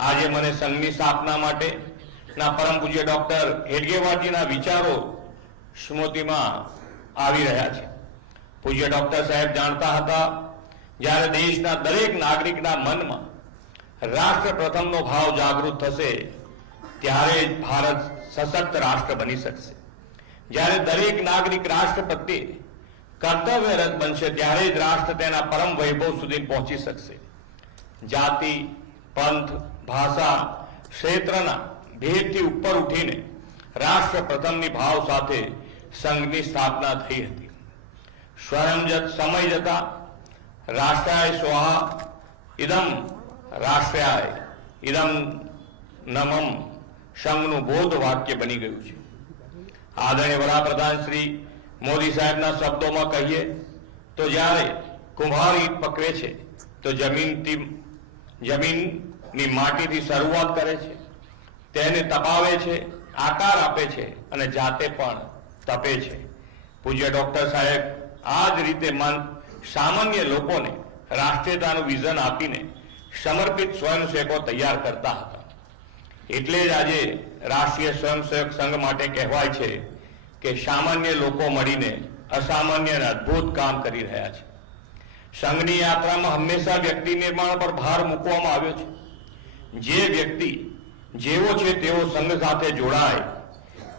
આજે મને સંઘની સ્થાપના માટેના પરમ પૂજ્ય ડોક્ટર હેડગેવારજીના વિચારો સ્મૃતિમાં આવી રહ્યા છે। પૂજ્ય ડોક્ટર સાહેબ જાણતા હતા, જ્યારે દેશના દરેક નાગરિકના મનમાં રાષ્ટ્ર પ્રથમનો ભાવ જાગૃત થશે ત્યારે જ ભારત સશક્ત રાષ્ટ્ર બની શકશે। જ્યારે દરેક નાગરિક રાષ્ટ્ર પ્રત્યે કર્તવ્યરત બનશે ત્યારે જ રાષ્ટ્ર તેના પરમ વૈભવ સુધી પહોંચી શકશે। જાતિ, પંથ, ભાષા, ક્ષેત્રના ભેદથી ઉપર ઉઠીને રાષ્ટ્ર પ્રથમની ભાવ સાથે સંઘની સ્થાપના થઈ હતી। સમય જતા રાષ્ટ્રાય સ્વાહા ઇદમ રાષ્ટ્રાય ઇદમ નમમ સંઘનું બોધ વાક્ય બની ગયું છે। આદરણીય વડાપ્રધાન શ્રી મોદી સાહેબના શબ્દોમાં કહીએ તો જ્યારે કુંભાર ઈંટ પકવે છે તો જમીનની માટીથી શરૂઆત કરે છે, તેને તપાવે છે, આકાર આપે છે અને જાતે પણ તપે છે। પૂજ્ય ડોક્ટર સાહેબ આ જ રીતે સામાન્ય લોકોને રાષ્ટ્રીયતાનું વિઝન આપીને સમર્પિત સ્વયંસેવકો તૈયાર કરતા હતા। એટલે જ આજે રાષ્ટ્રીય સ્વયંસેવક સંઘ માટે કહેવાય છે કે સામાન્ય લોકો મળીને અસામાન્ય અને અદ્ભુત કામ કરી રહ્યા છે। સંઘની યાત્રામાં હંમેશા વ્યક્તિ નિર્માણ પર ભાર મૂકવામાં આવ્યો છે। જે વ્યક્તિ જેવો છે તેવો સંઘ સાથે જોડાય,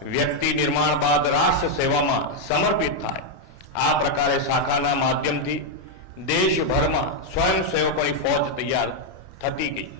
વ્યક્તિ નિર્માણ બાદ રાષ્ટ્ર સેવામાં સમર્પિત થાય। આ પ્રકારે શાખાના માધ્યમથી દેશભરમાં સ્વયંસેવકોની ફોજ તૈયાર થતી ગઈ।